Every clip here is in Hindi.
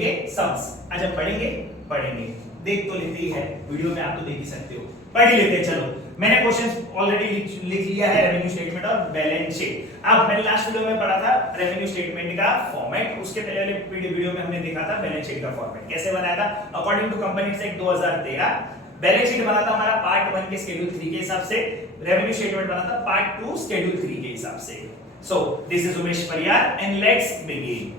पढ़ेंगे सम्स। अच्छा पढ़ेंगे देख तो लेते ही है, वीडियो में आप तो देख ही सकते हो, पढ़ ही लेते हैं। चलो मैंने क्वेश्चन ऑलरेडी लिख लिया है, रेवेन्यू स्टेटमेंट और बैलेंस शीट। अब मैंने लास्ट वीडियो में पढ़ा था रेवेन्यू स्टेटमेंट का फॉर्मेट, उसके पहले वाले वीडियो में हमने देखा था बैलेंस शीट का फॉर्मेट कैसे बनाया था। According to companies act 2013 balance sheet बना था हमारा पार्ट 1 के शेड्यूल 3 के हिसाब से, रेवेन्यू स्टेटमेंट बना था पार्ट 2 शेड्यूल 3 के हिसाब से। So this is Umesh Pariyar and let's begin.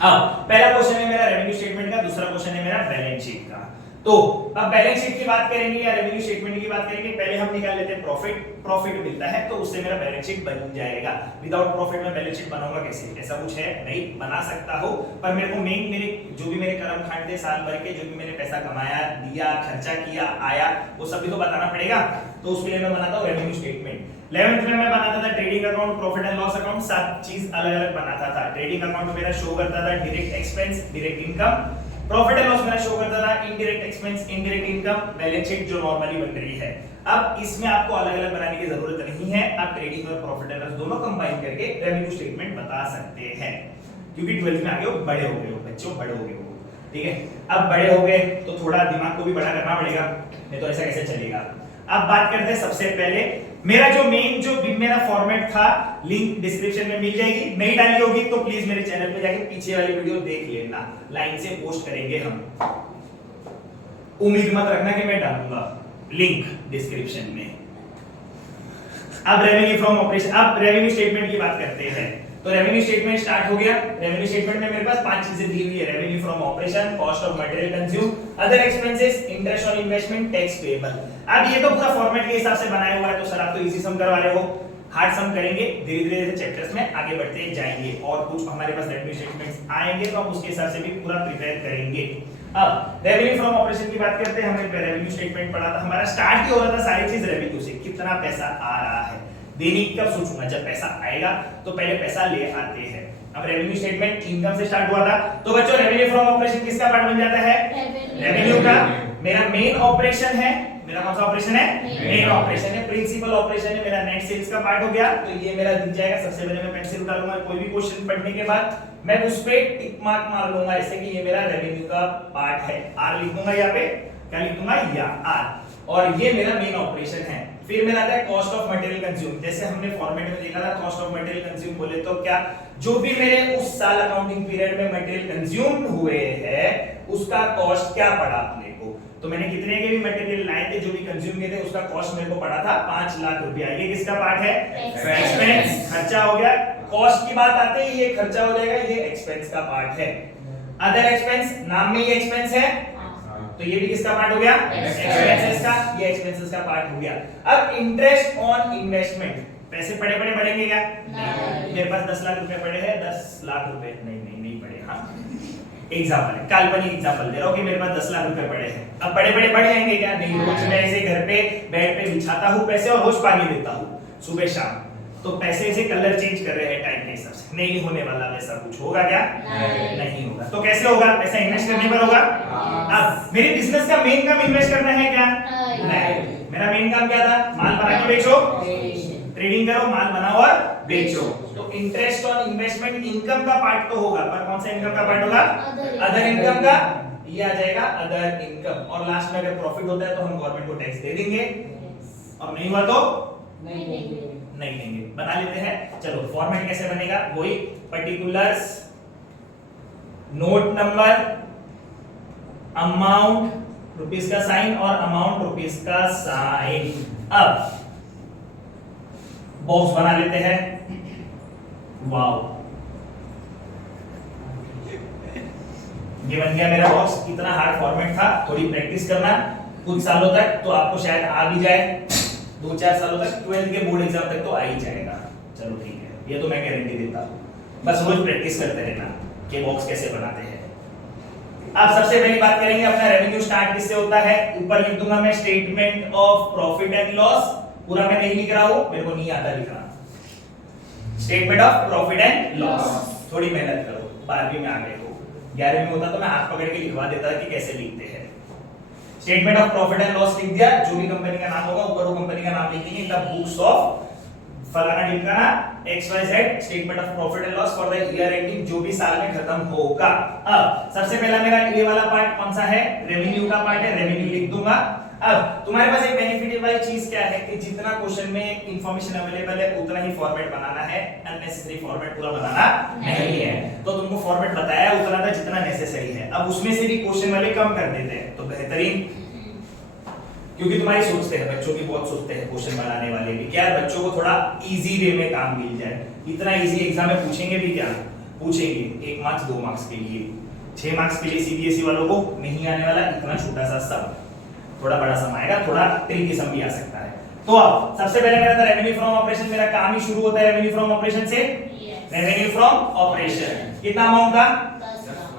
अब पहला क्वेश्चन है मेरा रेवेन्यू स्टेटमेंट का, दूसरा क्वेश्चन है मेरा बैलेंस शीट का। तो अब बैलेंस शीट की बात करेंगे या रेवेन्यू स्टेटमेंट की बात करेंगे, पहले हम निकाल लेते हैं प्रॉफिट मिलता है तो उससे मेरा बैलेंस शीट बन जाएगा। विदाउट प्रॉफिट में बैलेंस शीट बनाऊंगा कैसे, ऐसा कुछ है नहीं, बना सकता हूं पर मेरे को मेन मेरे जो भी मेरे कर्मकांड थे साल भर के, जो भी मैंने पैसा कमाया, दिया, खर्चा किया, आया, वो सब भी तो बताना पड़ेगा। तो उसके लिए मैं बनाता हूं रेवेन्यू स्टेटमेंट। 11th में मैं बनाता था trading account, profit and loss account, सब चीज अलग-अलग बनाता था। ट्रेडिंग अकाउंट मेरा शो करता था direct expense, direct income, profit and loss मेरा शो करता था indirect expense, indirect income, balance sheet जो नॉर्मली बन रही है। अब इसमें आपको अलग-अलग बनाने की जरूरत नहीं है, आप ट्रेडिंग और प्रॉफिट एंड लॉस दोनों कंबाइन करके रेवेन्यू स्टेटमेंट बता सकते हैं, क्योंकि 12th में आगे हो, बड़े हो गए हो बच्चों, बड़े हो गए हो, ठीक है। अब बड़े हो गए तो थोड़ा दिमाग को भी बड़ा करना पड़ेगा, नहीं तो ऐसा कैसे चलेगा। अब बात करते हैं सबसे पहले मेरा जो मेरा फॉर्मेट था, लिंक डिस्क्रिप्शन में मिल जाएगी, नहीं डाली होगी तो प्लीज मेरे चैनल पे जाके पीछे वाली वीडियो देख लेना, लाइन से पोस्ट करेंगे हम, उम्मीद मत रखना कि मैं डालूंगा, लिंक डिस्क्रिप्शन में। अब रेवेन्यू फ्रॉम ऑपरेशन, अब रेवेन्यू स्टेटमेंट की बात करते हैं। तो रेवेन्यू स्टेटमेंट स्टार्ट हो गया। रेवेन्यू स्टेटमेंट में मेरे पास 5 चीजें दी हुई है, revenue from operation, cost of material consume, other expenses, interest on investment, tax payable. अब ये तो पूरा फॉर्मेट के हिसाब से बनाया हुआ है, तो सर आप तो इजी सम करवा रहे हो, हार्ड सम करेंगे धीरे-धीरे चैप्टर्स में आगे बढ़ते जाएंगे और कुछ हमारे पास रेवेन्यू स्टेटमेंट्स आएंगे तो हम उसके हिसाब से भी पूरा प्रिपेयर करेंगे। अब रेवेन्यू फ्रॉम ऑपरेशन की बात करते हैं। हमने रेवेन्यू स्टेटमेंट पढ़ा था, हमारा स्टार्ट ही हो रहा था सारी चीज रेवेन्यू से, कितना पैसा आ रहा है, देने की कब सोचूंगा, जब पैसा आएगा तो पहले पैसा ले आते हैं। अब रेवेन्यू स्टेटमेंट इनकम से स्टार्ट हुआ था, तो बच्चों रेवेन्यू फ्रॉम ऑपरेशन किसका पार्ट बन जाता है, रेवेन्यू का। मेरा मेन ऑपरेशन है, मेरा कौन सा ऑपरेशन है, मेन ऑपरेशन है, प्रिंसिपल ऑपरेशन है, मेरा नेट सेल्स का पार्ट हो गया, तो ये मेरा दिख जाएगा। सबसे पहले मैं पेंसिल उठा लूंगा, कोई भी क्वेश्चन पढ़ने के बाद मैं उस पे टिक मार्क मार लूंगा ऐसे कि ये मेरा रेवेन्यू का पार्ट है, आर लिख दूंगा, यहाँ पे क्या लिख दूंगा, या आर, और ये मेरा मेन ऑपरेशन है। फिर मेरा आता है कॉस्ट ऑफ मटेरियल कंज्यूम, जैसे हमने फॉर्मेट में देखा था, कॉस्ट ऑफ मटेरियल कंज्यूम बोले तो क्या, जो भी मेरे उस साल अकाउंटिंग पीरियड में मटेरियल कंज्यूम हुए हैं उसका कॉस्ट क्या पड़ा अपने को। तो मैंने कितने के भी मटेरियल लाए थे, जो भी कंज्यूम किए थे, उसका कॉस्ट मेरे को पड़ा था 5 लाख रुपया। ये किसका पार्ट है, एक्सपेंस, खर्चा हो गया। कॉस्ट की बात आते ही ये खर्चा हो जाएगा, ये एक्सपेंस का पार्ट है। अदर एक्सपेंस, नाम में ये एक्सपेंस है तो ये भी किसका पार्ट हो गया, एक्सपेंसेस का, ये एक्सपेंसेस का पार्ट हो गया। अब इंटरेस्ट ऑन इन्वेस्टमेंट, पैसे पड़े बढ़ेंगे क्या, नहीं। मेरे पास 10 लाख रुपए पड़े हैं, 10 लाख रुपए नहीं पड़े, हाँ एग्जांपल है, काल्पनिक एग्जांपल दे रहा हूं कि मेरे पास 10 लाख रुपए पड़े हैं। अब बढ़ जाएंगे क्या, नहीं। रोज मैं ऐसे घर पे बेड पे बिछाता हूं पैसे और रोज पानी देता हूं सुबह शाम, तो पैसे ऐसे कलर चेंज कर रहे हैं टाइम के हिसाब से, नहीं होने वाला वैसा कुछ होगा क्या, नहीं होगा। तो कैसे होगा, पैसा इन्वेस्ट करने पर होगा। अब मेरे बिजनेस का मेन काम इन्वेस्ट करना है क्या, नहीं। मेरा मेन काम क्या था, माल बना के बेचो, ट्रेडिंग करो, माल बनाओ और बेचो। तो इंटरेस्ट ऑन इन्वेस्टमेंट इनकम का पार्ट तो होगा, पर कौन सा इनकम का पार्ट होगा, अदर इनकम का, ये आ जाएगा अदर इनकम। और लास्ट में अगर प्रॉफिट होता है तो हम गवर्नमेंट को टैक्स दे देंगे, और नहीं हुआ तो नहीं देंगे। बना लेते हैं, चलो फॉर्मेट कैसे बनेगा, वही particulars, note number, amount rupees का साइन और अमाउंट रुपीस का साइन। अब बॉक्स बना लेते हैं, वाओ ये बन गया मेरा बॉक्स। इतना हार्ड फॉर्मेट था, थोड़ी प्रैक्टिस करना कुछ सालों तक तो आपको शायद आ भी जाए, 2-4 सालों तक, 12th के बोर्ड एग्जाम तक तो आ ही जाएगा। चलो ठीक है, ये तो मैं गारंटी देता हूं, बस रोज प्रैक्टिस करते रहना कि बॉक्स कैसे बनाते हैं। अब सबसे पहली बात करेंगे अपना रेवेन्यू स्टार्ट किससे होता है, ऊपर लिख दूंगा मैं statement of profit and loss, पूरा मैं नहीं लिख रहा हूं, मेरे को नहीं आता लिखना, statement of profit and loss. थोड़ी मेहनत करो, 12वीं में आ गए हो, 11वीं में होता तो मैं हाथ पकड़ के लिखवा देता कि कैसे लिखते हैं। Statement of profit and loss लिख दिया, जो भी कंपनी का नाम होगा ऊपर वो कंपनी का नाम लिख देंगे, द बुक्स ऑफ फलाना ढिमकाना XYZ statement of profit and loss for the year ending, जो भी साल में खत्म होगा। अब सबसे पहला मेरा ये वाला पार्ट कौन सा है, रेवेन्यू का पार्ट है, रेवेन्यू लिख दूंगा। अब तुम्हारे पास एक बेनिफिट वाली चीज क्या है कि जितना क्वेश्चन में इंफॉर्मेशन अवेलेबल है उतना ही फॉर्मेट बनाना है, अननेसेसरी फॉर्मेट पूरा बनाना नहीं है। तो तुमको फॉर्मेट बताया उतना था जितना नेसेसरी है, अब उसमें से भी क्वेश्चन वाले कम कर देते हैं तो बेहतरीन, क्योंकि तुम्हारी सोचते हैं बच्चों की बहुत सोचते हैं क्वेश्चन बनाने वाले भी, क्या बच्चों को थोड़ा इजी वे में काम मिल जाए। इतना इजी एग्जाम में पूछेंगे भी क्या, पूछेंगे 1 मार्क्स 2 मार्क्स के लिए, 6 मार्क्स के लिए सीबीएसई वालों को नहीं आने वाला इतना छोटा सा सम, थोड़ा बड़ा सम आएगा, थोड़ा ट्रिकी सम भी आ सकता है। तो अब सबसे पहले मेरा रेवेन्यू फ्रॉम ऑपरेशन, मेरा काम ही शुरू होता है रेवेन्यू फ्रॉम ऑपरेशन से। रेवेन्यू फ्रॉम ऑपरेशन कितना अमाउंट था,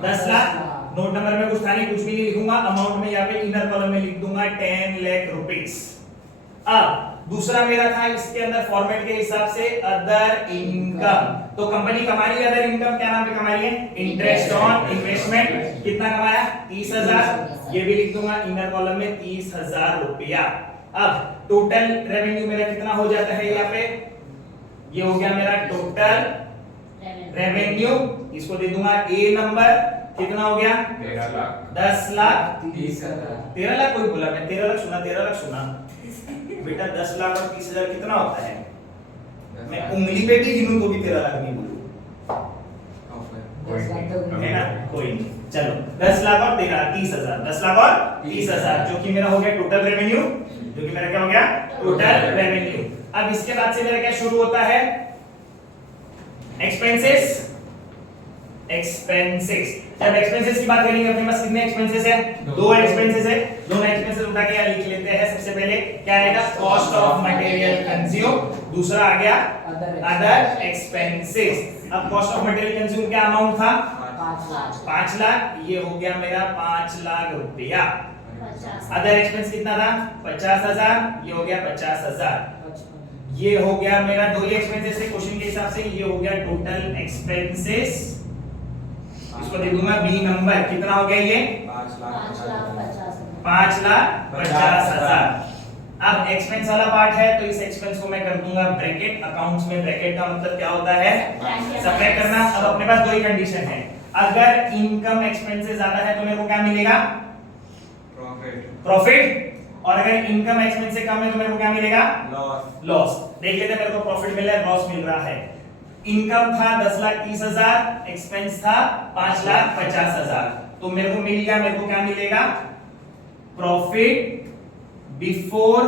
10 लाख। नोट नंबर में कुछ था नहीं, कुछ भी नहीं लिखूंगा, अमाउंट में यहाँ पे इनर कॉलम में लिख दूंगा 10 लाख रुपीस। अब दूसरा मेरा था इसके अंदर फॉर्मेट के हिसाब से अदर इनकम, तो कंपनी कमा रही है अदर इनकम, क्या नाम पे कमा रही है, इंटरेस्ट ऑन इन्वेस्टमेंट। कितना कमाया, 30,000, ये भी लिख दूंगा इनर कॉलम में 30,000 रुपया। अब टोटल रेवेन्यू मेरा कितना हो जाता है, यहाँ पे ये हो गया मेरा टोटल रेवेन्यू, इसको दे दूंगा ए नंबर, कितना हो गया 13 लाख 10 लाख 30,000 13 लाख कोई बोला, मैं 13 लाख सुना, 13 लाख सुना बेटा, 10 लाख और 30,000 कितना होता है, मैं उंगली पे भी गिनूं तो भी 13 लाख नहीं बोलूं, है ना, कोई नहीं। चलो 10 लाख और 13 30,000, 10 लाख और 30,000 जो कि मेरा हो गया टोटल रेवेन्यू, जो कि मेरा क्या हो गया टोटल रेवेन्यू। अब इसके बाद से मेरा क्या शुरू होता है, एक्सपेंसेस। एक्सपेंसेस, जब एक्सपेंसेस की बात करेंगे अपने पास कितने एक्सपेंसेस है, 2 एक्सपेंसेस है, दोनों एक्सपेंसेस उठा के लिख लेते हैं। सबसे पहले क्या आएगा, कॉस्ट ऑफ मटेरियल कंज्यूम, दूसरा आ गया अदर एक्सपेंसेस। अब कॉस्ट ऑफ मटेरियल कंज्यूम क्या अमाउंट था, 5 लाख, ये हो गया मेरा 5 लाख रुपया। अदर एक्सपेंस कितना था, 50,000, ये हो गया 50,000। ये हो गया मेरा डोली एक्सपेंसेस से क्वेश्चन के हिसाब से, ये हो गया टोटल एक्सपेंसेस, इसको दे दूंगा बी नंबर, कितना हो गया ये 5,50,000। अब एक्सपेंस वाला पार्ट है तो इस एक्सपेंस को मैं कर दूंगा ब्रैकेट, अकाउंट्स में ब्रैकेट का मतलब क्या होता है, सबट्रैक्ट करना। अब अपने पास दो ही कंडीशन है, अगर इनकम एक्सपेंस से ज्यादा है तो मेरे को क्या मिलेगा, प्रॉफिट, और अगर इनकम एक्सपेंस से कम है तो मेरे को क्या मिलेगा, लॉस। देख लेते हैं मेरे को प्रॉफिट मिल रहा है, लॉस मिल रहा है। इनकम था 10,30,000, एक्सपेंस था 5,50,000, तो मेरे को मिल गया, मेरे को क्या मिलेगा, प्रॉफिट बिफोर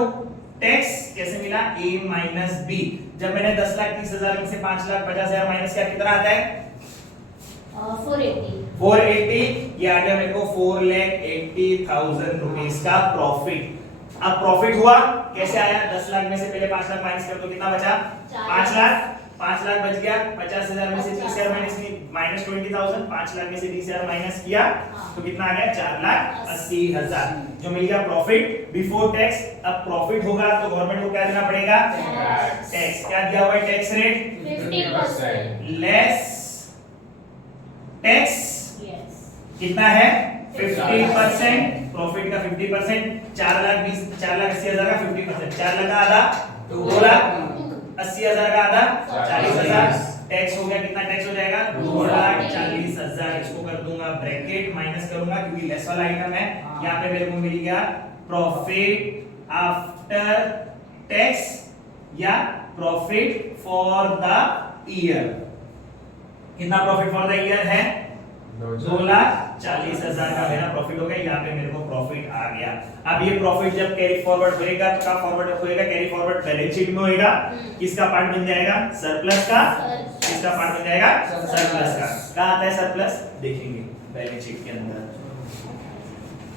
टैक्स। कैसे मिला, A माइनस बी। जब मैंने 10,30,000 में से 5,50,000 माइनस किया, कितना आता है 480, ये आ गया मेरे को 4,80,000 रुपीस का प्रॉफिट। अब प्रॉफिट हुआ कैसे आया, 10 लाख में से पहले 5 लाख माइनस कर तो कितना बचा, 5 लाख। 5 लाख बच गया, 50,000 में से 30,000 माइनस 20,000, 5 लाख में से 20,000 माइनस किया तो कितना आ गया 4,80,000, जो मिल गया प्रॉफिट बिफोर टैक्स। अब प्रॉफिट होगा तो गवर्नमेंट को क्या देना पड़ेगा, टैक्स। क्या दिया हुआ है टैक्स रेट, 50% लेस टैक्स, कितना है 50%, प्रॉफिट का 50%, 4,80,000 का 50%, 4 लाख का आधा 2,80,000 का आधा 40,000, टैक्स हो गया, कितना टैक्स हो जाएगा 2,40,000। इसको कर दूंगा ब्रैकेट, माइनस करूंगा क्योंकि लेस वाला आइटम है। यहाँ पे मेरे को मिल गया प्रॉफिट आफ्टर टैक्स या प्रॉफिट फॉर द ईयर। कितना प्रॉफिट फॉर द ईयर है, 2,40,000 का मेरा प्रॉफिट हो गया। यहाँ पे मेरे को प्रॉफिट आ गया। अब ये प्रॉफिट जब कैरी फॉरवर्ड होएगा तो क्या फॉरवर्ड होएगा, कैरी फॉरवर्ड बैलेंस शीट में होएगा। किसका पार्ट बन जाएगा, सरप्लस का। किसका पार्ट बन जाएगा, सरप्लस का। कहाँ आता है सरप्लस, देखेंगे बैलेंस शीट के अंदर।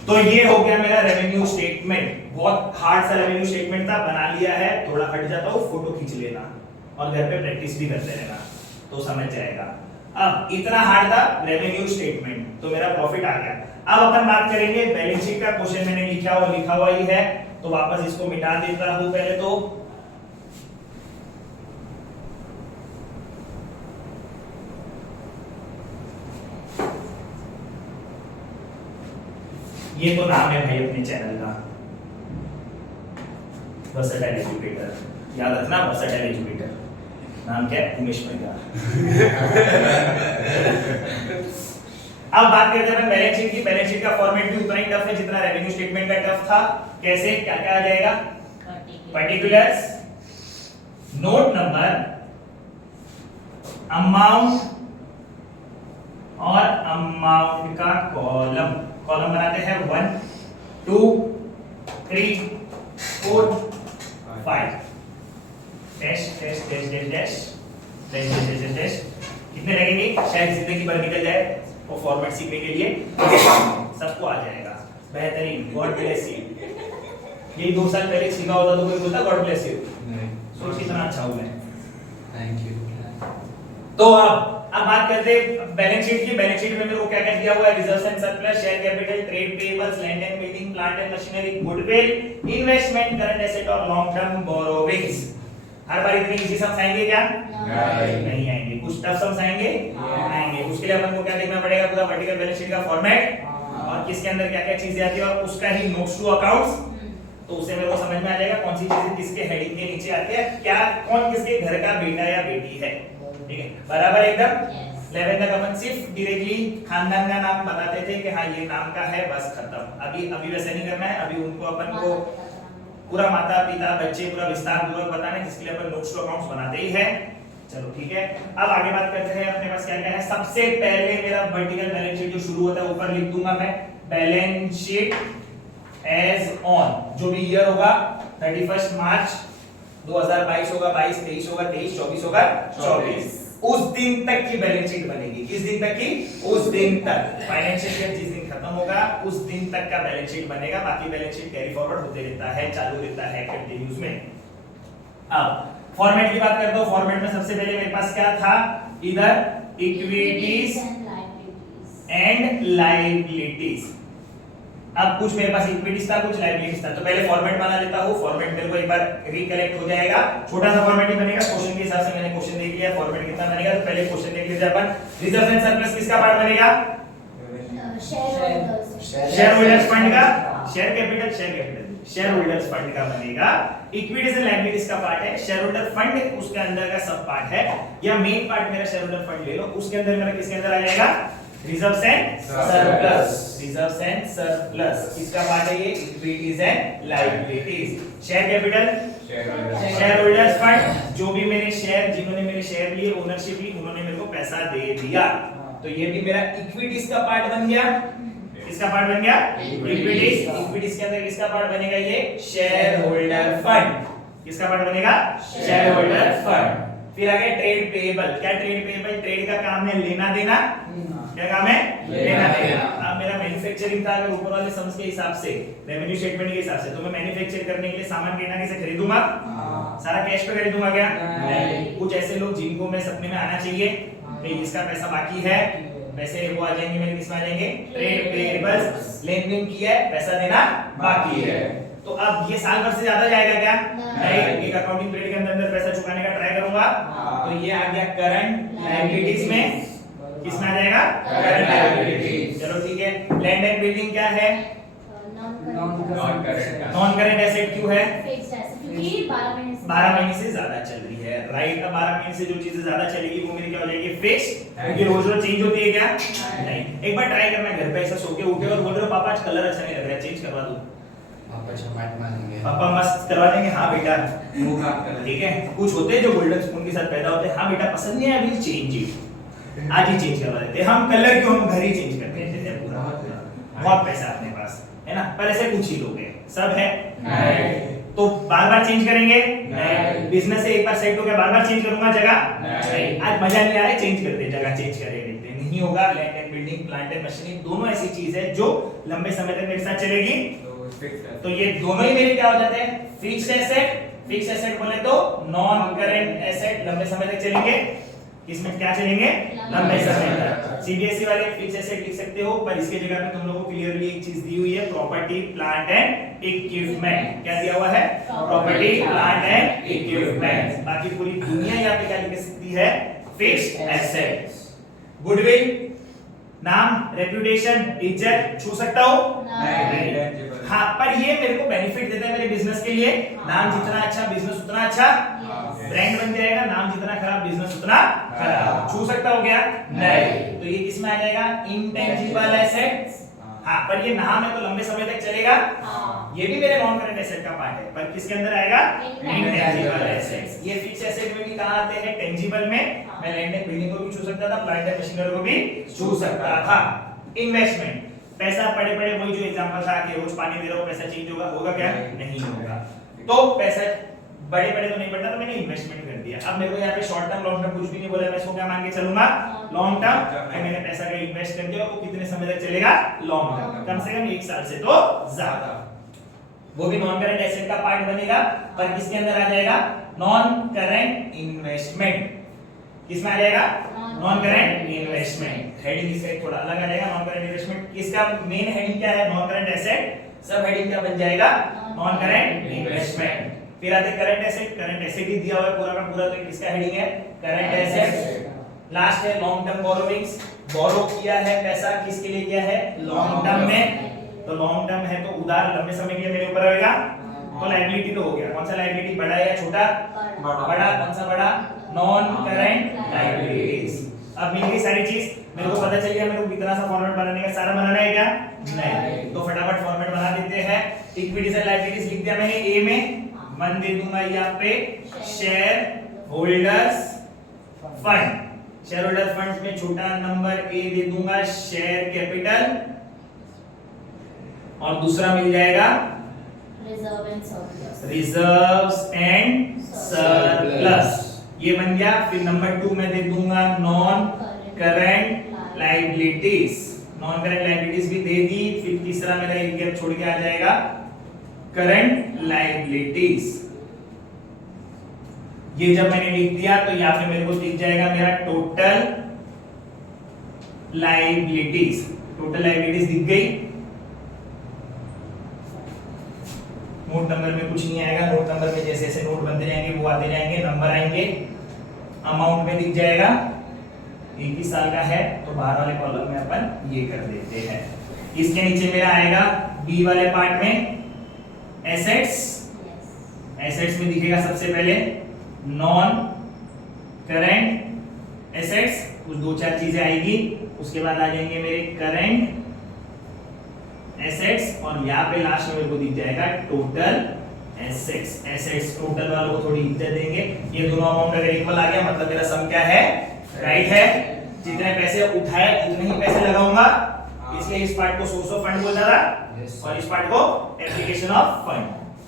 तो ये हो गया मेरा रेवेन्यू स्टेटमेंट। बहुत हार्ड सा रेवेन्यू स्टेटमेंट था, बना लिया है। थोड़ा हट जाता हूँ, फोटो खींच लेना और घर पे प्रैक्टिस भी करते रहना तो समझ जाएगा। अब इतना हार्ड था रेवेन्यू स्टेटमेंट, तो मेरा प्रॉफिट आ गया। अब अपन बात करेंगे बैलेंस शीट का। क्वेश्चन मैंने लिखा हुआ ही है तो वापस इसको मिटा देता हूं। पहले तो ये तो नाम है भाई अपने चैनल का, वर्सेटाइल एजुकेटर। याद रखना, वर्सेटाइल एजुकेटर। नाम क्या है? उमेश परिहार। अब बात करते हैं बैलेंस शीट की। बैलेंस शीट का फॉर्मेट भी उतना ही टफ है जितना रेवेन्यू स्टेटमेंट का टफ था। कैसे, क्या क्या आ जाएगा? पर्टिकुलर्स, नोट नंबर, अमाउंट और अमाउंट का कॉलम। कॉलम बनाते हैं 1 2 3 4 5 dash dash dash dash dash dash dash dash dash. कितने लगेंगे? शायद जिंदगी भर निकल जाए वो फॉर्मेट सीखने के लिए, सबको आ जाएगा। बेहतरीन, गॉड ब्लेस यू। यही 2 साल पहले सीखा होता तो कोई बोलता गॉड ब्लेस यू? नहीं। सोच कितना अच्छा हूं मैं। Thank you. तो अब बात करते हैं बैलेंस शीट की। बैलेंस शीट में मेरे को क्या क्या दिया हुआ है? Reserves and surplus, share capital, trade payables, land and building, plant and machinery, goodwill, investment, current asset और लॉन्ग टर्म बोरोविंग्स। हर बार इतनी इजी सम्स आएंगे क्या? नहीं आएंगे। कुछ टफ सम्स आएंगे? आएंगे। उसके लिए अपन को क्या देखना पड़ेगा? पूरा वर्टिकल बैलेंस शीट का फॉर्मेट और किसके अंदर क्या क्या चीजें आती है और उसका ही नोट्स टू अकाउंट्स। तो उससे मेरे को समझ में आ जाएगा कौन सी चीजें किसके हेडिंग के नीचे आती है, क्या कौन किसके घर का बेटा या बेटी है। ठीक है, बराबर एकदम। 11 तक अपन सिर्फ डायरेक्टली खानदान का नाम बताते थे कि हाँ ये नाम का है, बस खत्म। अभी वैसे नहीं करना है। अभी उनको अपन को पूरा माता पिता बच्चे पूरा विस्तार पूर्वक बताना है, जिसके लिए अपन नोट्स टू अकाउंट्स बनाते ही हैं। चलो ठीक है, अब आगे बात करते हैं अपने पास क्या क्या है। सबसे पहले मेरा वर्टिकल बैलेंस शीट जो शुरू होता है ऊपर लिख दूंगा मैं, बैलेंस शीट एज ऑन। जो भी ईयर होगा 31 मार्च 2022 होगा 22, 23 होगा 23, 24 होगा 24, उस दिन तक की बैलेंस शीट बनेगी। किस दिन तक की? उस दिन तक। फाइनेंशियल ईयर जिस दिन खत्म होगा उस दिन तक का बैलेंस शीट बनेगा। बाकी बैलेंस शीट कैरी फॉरवर्ड होते रहता है, चालू रहता है कंटिन्यूस में। अब फॉर्मेट की बात करते हो। फॉर्मेट में सबसे पहले मेरे पास क्या था? इधर इक्विटीज एंड लायबिलिटीज। अब कुछ मेरे पास इक्विटीज था, कुछ लायबिलिटीज था। तो पहले फॉर्मेट बना लेता हूं। फॉर्मेट मेरे को एक बार रिकलेक्ट हो जाएगा। छोटा सा फॉर्मेट ही बनेगा, क्वेश्चन के हिसाब से मैंने क्वेश्चन देख लिया फॉर्मेट कितना बनेगा। तो पहले क्वेश्चन देख लेते हैं अपन। रिजर्व एंड सरप्लस किसका पार्ट बनेगा? शेयर होल्डर्स फंड का। Share capital share holders fund का बनेगा। इक्विटीज एंड लायबिलिटीज का पार्ट है शेयर होल्डर फंड, उसके अंदर का सब पार्ट है। या मेन पार्ट मेरा शेयर होल्डर फंड ले लो, उसके अंदर मेरा किसके अंदर आ जाएगा? Reserves and surplus. Reserves and surplus किसका पार्ट है? ये equities and liabilities. Share capital share holders fund, जो भी मेरे शेयर जिन्होंने मेरे शेयर लिए ओनरशिप ली उन्होंने मेरे को पैसा दे दिया, तो ये भी मेरा इक्विटीज का पार्ट बन गया। किसका पार्ट बन गया? इक्विटीज। इक्विटीज के अंदर किसका पार्ट बनेगा? ये शेयर होल्डर फंड। किसका पार्ट बनेगा? Share holder fund. फिर आ गया ट्रेड पेएबल। क्या ट्रेड पेएबल? ट्रेड का काम है लेना देना। क्या काम है? लेना देना। अब मेरा मैन्युफैक्चरिंग था, अगर ऊपर वाले सम्स के हिसाब से रेवेन्यू स्टेटमेंट के हिसाब से, तो मैं मैन्युफैक्चर करने के लिए सामान कितना से खरीदूंगा? सारा कैश पे खरीदूंगा क्या? नहीं। कुछ ऐसे लोग जिनको मैं सपने में आना चाहिए कि इसका पैसा बाकी है, वैसे वो आ जाएंगे मेरे किसमें आ जाएंगे? Trade payables. लेन देन किया है, पैसा देना बाकी है। तो अब ये साल भर से ज्यादा जाएगा क्या? नहीं। एक अकाउंटिंग पीरियड के अंदर पैसा चुकाने का ट्राई करूंगा, तो ये आ गया करंट लायबिलिटीज में। किसमें आ जाएगा? Current liabilities. चलो ठीक है। लैंड एंड बिल्डिंग क्या है? नॉन करंट एसेट क्यों है? 12 महीने से ज्यादा चल रही है। राइट। अब 12 महीने से जो चीजें ज्यादा चलेगी वो मेरी क्या हो जाएगी? फिक्स। क्योंकि रोज रोज चेंज होती है क्या? नहीं। एक बार ट्राई करना घर पे ऐसा सो के उठे और बोल रहे हो पापा आज कलर अच्छा नहीं लग रहा है, चेंज करवा दो। पापा मस्त करवा देंगे। हाँ बेटा ठीक है। कुछ होते हैं जो गोल्डन स्पून के साथ पैदा होते हैं। हाँ बेटा पसंद नहीं है अभी चेंज ही, आज ही चेंज करवा देते हैं। हम कलर क्यों, हम घर ही चेंज कर देते हैं पूरा। बहुत पैसा अपने पास है ना, पर ऐसे कुछ ही लोग हैं। सब है नहीं। तो बार बार चेंज करेंगे नहीं। बिजनेस से एक बार सेट हो गया बार बार चेंज करूंगा जगह नहीं। आज मजा नहीं आ रहा है, चेंज कर दे, जगह चेंज करेंगे नहीं होगा। Land and building, plant and machinery दोनों ऐसी चीज है जो लंबे समय तक मेरे साथ चलेगी। तो ये दोनों ही मेरे क्या हो जाते हैं? Fixed asset. फिक्स्ड एसेट बोले तो नॉन करेंट एसेट, लंबे समय तक चलेंगे। इसमें क्या चलेंगे? लंबे समय तक। सीबीएसई वाले फिक्स्ड एसेट लिख सकते हो, पर इसके जगह पे तुम लोगों को क्लियरली एक चीज दी हुई है, प्रॉपर्टी प्लांट एंड इक्विपमेंट। क्या दिया हुआ है? Property plant and equipment. बाकी पूरी दुनिया यहाँ पे क्या लिख सकती है? Fixed asset. गुडविल, नाम, रेपुटेशन, इज्जत छू सकता हूं? नहीं। हाँ, पर ये मेरे को बेनिफिट देता है मेरे बिजनेस के लिए नाम जितना अच्छा बिजनेस उतना अच्छा, ब्रांड बन जाएगा, नाम जितना खराब बिजनेस उतना खराब। छू सकता हो क्या? नहीं। तो ये किस में आ जाएगा? Intangible assets. हाँ, पर ये नाम है तो लंबे समय तक चलेगा। ये भी मेरे नॉन करंट एसेट का पार्ट है, पर किसके अंदर आएगा? Intangible assets. ये फिक्स एसेट में भी कहां आते हैं? टेंजिबल में। मैं लैंड एंड बिल्डिंग को भी छू सकता था, प्लांट एंड मशीनरी को भी छू सकता था। इन्वेस्टमेंट, पैसा पड़े पड़े वही जो एग्जांपल था कि रोज पानी दे रहा हूं पैसा चेंज होगा, होगा क्या? नहीं होगा। तो पैसा बड़े बड़े तो नहीं पड़ता, तो मैंने इन्वेस्टमेंट कर दिया। अब मेरे को यहाँ पे शॉर्ट टर्म लॉन्ग टर्म कुछ भी नहीं बोला, मैं इसको क्या मान के चलूंगा? Long term. मैंने पैसा का इन्वेस्ट कर दिया, वो कितने समय तक चलेगा? लॉन्ग टर्म, कम से कम 1 साल से तो ज्यादा। वो भी नॉन करंट एसेट का पार्ट बनेगा, पर किसके अंदर आ जाएगा? Non current investment. किसमें आ जाएगा? Non current investment. हेडिंग इसका थोड़ा अलग आ जाएगा। नॉन करंट इन्वेस्टमेंट इसका मेन हेडिंग क्या है? Non current asset. सब हेडिंग क्या बन जाएगा? Non current investment. फिर आते करंट एसेट। करंट एसेट ही दिया हुआ है पूरा का पूरा, तो किसका हेडिंग है? Current asset. लास्ट है लॉन्ग टर्म बोरोइंग्स। बोरो किया है पैसा, किसके लिए किया है? लॉन्ग टर्म में। तो लॉन्ग टर्म है तो उधार लंबे समय के लिए मेरे ऊपर रहेगा, तो लायबिलिटी तो हो गया। कौन सा लायबिलिटी? बड़ा या छोटा? बड़ा। कौन सा बड़ा? Non current liabilities. अब मिल गई सारी चीज, मेरे को पता चल गया मेरे को कितना सा फॉर्मेट बनाने का। सारा बनाना है क्या? नहीं। तो फटाफट फॉर्मेट बना देते हैं। इक्विटीज एंड लायबिलिटीज लिख दिया मैंने ए में। मन दे दूंगा यहाँ पे share holders fund. Share holder fund में छोटा नंबर ए दे दूंगा शेयर कैपिटल, और दूसरा मिल जाएगा रिजर्व्स एंड सरप्लस। ये बन गया। फिर नंबर 2 में दे दूंगा non current liabilities. Non current liabilities भी दे दी। फिर तीसरा मेरा एक गैप छोड़ के आ जाएगा करंट लायबिलिटीज। ये जब मैंने लिख दिया तो यहाँ पे मेरे को दिख जाएगा मेरा टोटल लायबिलिटीज। टोटल लायबिलिटीज दिख गई। नोट नंबर में कुछ नहीं आएगा। नोट नंबर में जैसे जैसे नोट बनते जाएंगे वो आते जाएंगे, नंबर आएंगे। अमाउंट में दिख जाएगा, एक ही साल का है तो बाहर वाले कॉलम में अपन ये कर देते हैं। इसके नीचे मेरा आएगा बी वाले पार्ट में एसेट्स। एसेट्स में दिखेगा सबसे पहले नॉन करंट एसेट्स, कुछ 2-4 चीजें आएगी। उसके बाद आ जाएंगे मेरे करंट एसेट्स, और यहाँ पे लास्ट में मेरे को दिख जाएगा टोटल एसेट्स। एसेट्स टोटल वालों को थोड़ी इज्जत देंगे। ये दोनों अमाउंट अगर इक्वल आ गया मतलब मेरा सम क्या है? राइट है। जितने पैसे उठाए उतने ही पैसे लगाऊंगा, इसलिए इस पार्ट को सोर्स ऑफ फंड बोलता था और इस पार्ट को एप्लीकेशन ऑफ फंड।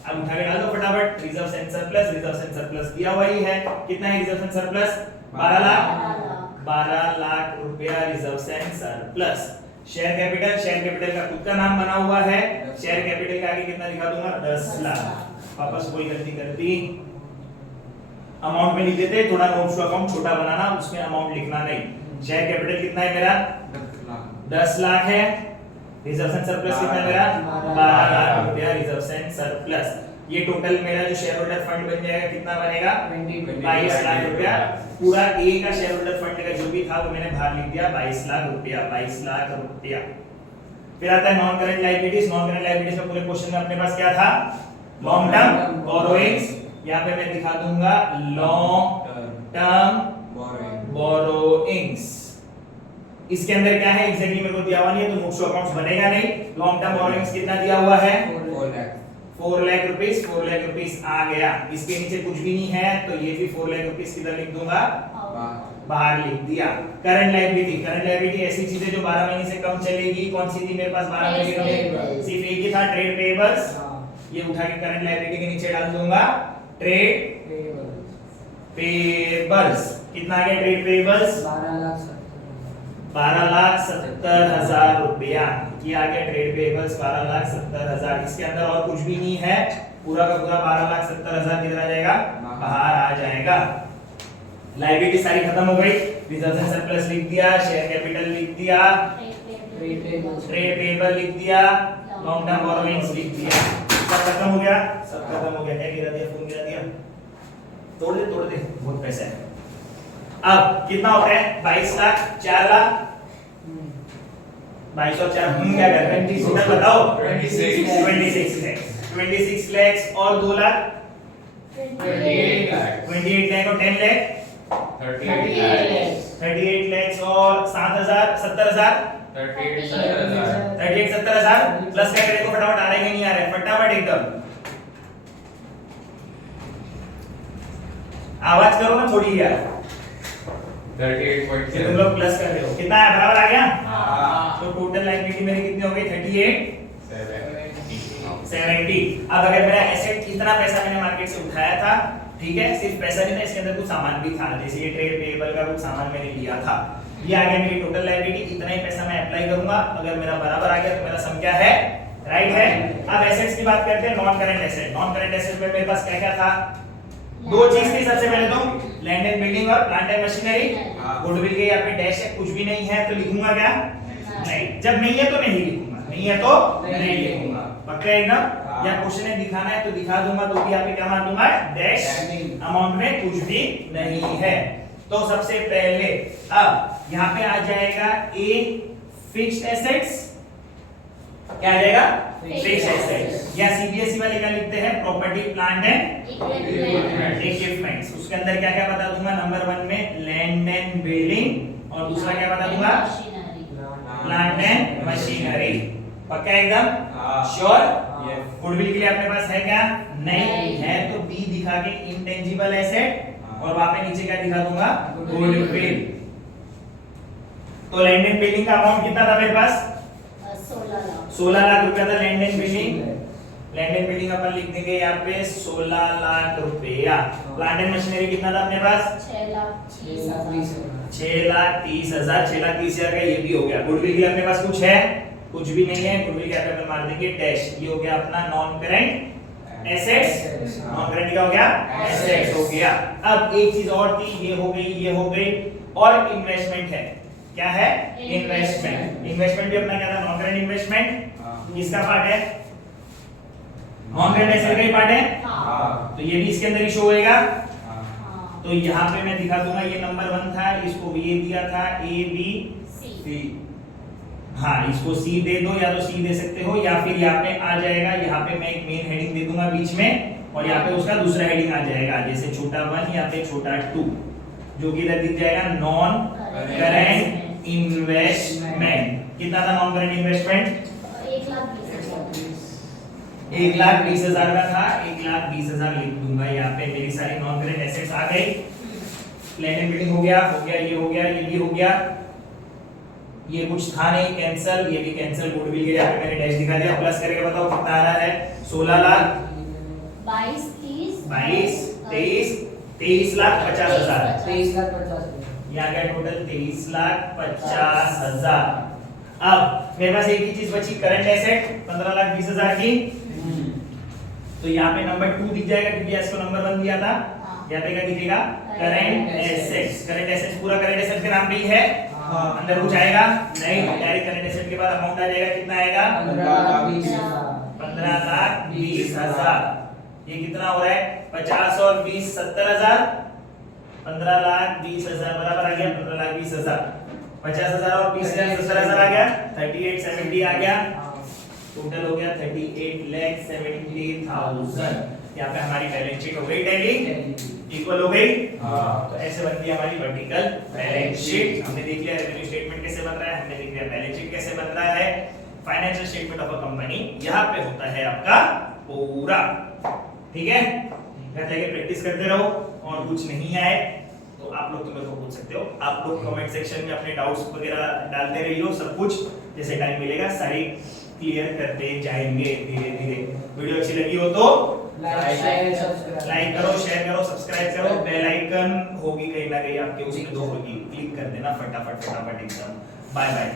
अब उठा के डाल दो फटाफट। Reserves and surplus. Reserves and surplus दिया हुआ ही है। कितना है reserves and surplus? 12 lakh. 12 lakh रुपया reserves and surplus. Share capital. Share capital का खुद का नाम बना हुआ है। शेयर कैपिटल का आगे कितना लिखा दूंगा? 10 लाख। वापस कोई गलती कर दी, अमाउंट में लिख देते। थोड़ा नोट्स टू अकाउंट छोटा बनाना, उसमें अमाउंट लिखना नहीं। शेयर कैपिटल कितना है मेरा? 10 लाख है। रिजर्व्स एंड सरप्लस कितना है मेरा? 12 लाख रुपया रिजर्व्स एंड सरप्लस। ये टोटल मेरा जो शेयर होल्डर फंड बन जाएगा कितना बनेगा? 22 लाख रुपया। पूरा ए का शेयर होल्डर फंड का जो भी था वो मैंने बाहर लिख दिया 22 लाख रुपया। 22 लाख रुपया। फिर आता है non current liabilities. Non current liabilities में पूरे क्वेश्चन में अपने पास क्या था? Long term borrowings. यहाँ पे मैं दिखा दूंगा लॉन्ग टर्म बोरोइंग्स। इसके अंदर क्या है एग्जैक्टली मेरे को दिया हुआ नहीं है, तो नोट्स टू अकाउंट्स बनेगा नहीं। लॉन्ग टर्म बोरोइंग्स कितना दिया हुआ है? 4 लाख रुपीस। 4 लाख रुपीस आ गया। इसके नीचे कुछ भी नहीं है तो ये भी 4 लाख रुपीस किधर लिख दूंगा? बाहर लिख दिया। Current liability. करंट लायबिलिटी ऐसी चीजें जो 12 महीने से कम चलेगी। कौन सी थी मेरे पास 12 महीने कम? सिर्फ एक ही था, ट्रेड पेबल्स। ये उठा के करंट लायबिलिटी के नीचे डाल दूंगा ट्रेड पेबल्स। कितना आ गया ट्रेड पेबल्स? 12,70,000 रुपया। ये आ गया ट्रेड पेबल्स 12,70,000। इसके अंदर और कुछ भी नहीं है। पूरा का पूरा 12,70,000 किधर आ जाएगा? बाहर आ जाएगा। लायबिलिटी सारी खत्म हो गई। रिजर्व्स एंड सरप्लस लिख दिया, शेयर कैपिटल लिख दिया, ट्रेड पेबल लिख दिया, लॉन्ग टर्म बोरोइंग्स लिख दिया। सब खत्म हो गया। सब खत्म हो गया। क्या गिरा दिया? फोन गिरा दिया। तोड़ दे बहुत पैसा है। अब कितना होता है? 22 लाख 4 लाख 22 और 4 क्या कर रहे हैं? बताओ। 26 है। 26 lakhs और 2 लाख 28 lakhs, 28 लाख और 10 लाख 38 lakhs, 38 lakhs और 7,000 70,000 38 70,000, 38 70,000 प्लस का देखो फटाफट आ रहा है कि नहीं आ रहा है, फटाफट एकदम आवाज करो ना थोड़ी यार, ये तुम 38.7, लोग प्लस कर रहे हो, कितना है बराबर आ गया? हाँ, तो टोटल लायबिलिटी मेरी कितनी हो गई 38 70, 70। अब अगर मेरा एसेट इतना पैसा मैंने मार्केट से उठाया था, ठीक है, सिर्फ पैसा नहीं था, इसके अंदर कुछ सामान भी था, जैसे ये ट्रेड पेएबल का कुछ सामान मैंने लिया था, ये आ गया मेरी टोटल लायबिलिटी, इतना ही पैसा मैं अप्लाई करूंगा, अगर मेरा बराबर आ गया तो मेरा सम क्या है? राइट है। अब एसेट्स की बात करते हैं, non current asset. Non current asset में मेरे पास क्या क्या था? दो चीज थी, सबसे पहले तो लैंड एंड बिल्डिंग और प्लांट एंड मशीनरी। गुडविल के यहाँ पे डैश है, कुछ भी नहीं है तो लिखूंगा क्या? नहीं। जब नहीं है तो नहीं लिखूंगा, नहीं है तो नहीं लिखूंगा, पक्का एकदम। या क्वेश्चन में दिखाना है तो दिखा दूंगा, तो भी यहाँ पे क्या मान दूंगा? डैश। अमाउंट में कुछ भी नहीं है। तो सबसे पहले अब यहाँ पे आ जाएगा ए फिक्स्ड एसेट्स, क्या आ जाएगा? Fixed assets. या सीबीएसई वाले क्या लिखते हैं? Property plant and equipments. उसके अंदर क्या क्या बता दूंगा? नंबर 1 में लैंड एंड बिल्डिंग, और दूसरा क्या बता दूंगा? Plant and machinery. पक्का एकदम? श्योर? गुडविल के लिए अपने पास है क्या? नहीं है, तो बी दिखा के इंटेंजिबल एसेट, और वहां पे नीचे क्या दिखा दूंगा? गुडविल। तो लैंड एंड बिल्डिंग का अमाउंट कितना था मेरे पास? 16 लाख रुपया था land and building. Land and building अपन लिख देंगे यहाँ पे 16 लाख रुपया। प्लांट एंड मशीनरी कितना था अपने पास? 6,30,000। 6,30,000 का ये भी हो गया। गुडविल के लिए अपने पास कुछ है? कुछ भी नहीं है। गुडविल क्या पे मार देंगे? डैश। ये हो गया अपना non current assets. Non current क्या हो गया? एसेट्स हो गया। अब एक चीज और थी, ये हो गई, ये हो गई, और इन्वेस्टमेंट है। क्या है? इन्वेस्टमेंट। इन्वेस्टमेंट भी अपना क्या था? Non current investment. किसका पार्ट है? नॉन करेंट एसेट का ही पार्ट है। तो ये भी इसके अंदर ही शो होएगा। तो यहाँ पे मैं दिखा दूंगा, ये नंबर 1 था, इसको ये दिया था ए बी सी। हाँ, इसको सी दे दो, या तो सी दे सकते हो, या फिर यहाँ पे आ जाएगा, यहाँ पे मैं एक मेन हेडिंग दे दूंगा बीच में, और यहाँ पे उसका दूसरा हेडिंग आ जाएगा, जैसे छोटा 1 या फिर छोटा 2, जो कि इधर दिख जाएगा नॉन करेंट इन्वेस्टमेंट। कितना था नॉन करेंट इन्वेस्टमेंट? 1,20,000 का था। 1,20,000 लिख दूंगा यहाँ पे। मेरी सारी नॉन करेंट एसेट्स आ गई। लैंड एंड बिल्डिंग हो गया, ये हो गया, ये भी हो गया। ये कुछ था नहीं, कैंसिल, ये भी कैंसिल। गुडविल के यहाँ पे मैंने डैश दिखा दिया। प्लस करके बताओ कितना आ रहा है? 16 लाख 22 23 लाख 50,000। 23,50,000। यहाँ का टोटल 23,50,000। अब मेरे पास एक ही चीज बची, करंट एसेट 15,20,000 की। तो यहाँ पे नंबर 2 दिख जाएगा, क्योंकि इसको नंबर 1 दिया था। यहाँ पे क्या दिखेगा? Current assets. करंट एसेट्स पूरा करंट एसेट के नाम पे ही है। अंदर कुछ आएगा नहीं, डायरेक्ट करंट एसेट के बाद अमाउंट आ जाएगा। कितना आएगा? 15,20,000। ये कितना हो रहा है? 50 और 20 70,000। 15,20,000 बराबर आ गया 15,20,000। 50,000 और 20,000 70,000 आ गया, 3870 आ गया। टोटल हो गया 38,70,000। यहाँ पे हमारी बैलेंस शीट हो गई टैली, इक्वल हो गई। तो ऐसे बनती है हमारी वर्टिकल बैलेंस शीट। हमने देख लिया रेवेन्यू स्टेटमेंट कैसे बन रहा है, हमने देख लिया बैलेंस शीट कैसे बन रहा है। Financial statement of a company यहाँ पे होता है आपका पूरा। ठीक है, घर जाके प्रैक्टिस करते रहो, और कुछ नहीं आए तो आप लोग मेरे को पूछ सकते हो। आप लोग कमेंट सेक्शन में अपने डाउट्स वगैरह डालते रहिए, सब कुछ जैसे टाइम मिलेगा सारी क्लियर करते जाएंगे धीरे धीरे। वीडियो अच्छी लगी हो तो लाइक करो, शेयर करो, सब्सक्राइब करो। बेल आइकन होगी कहीं ना कहीं आपके, उसमें 2 होगी, क्लिक कर देना फटाफट एकदम। Bye bye.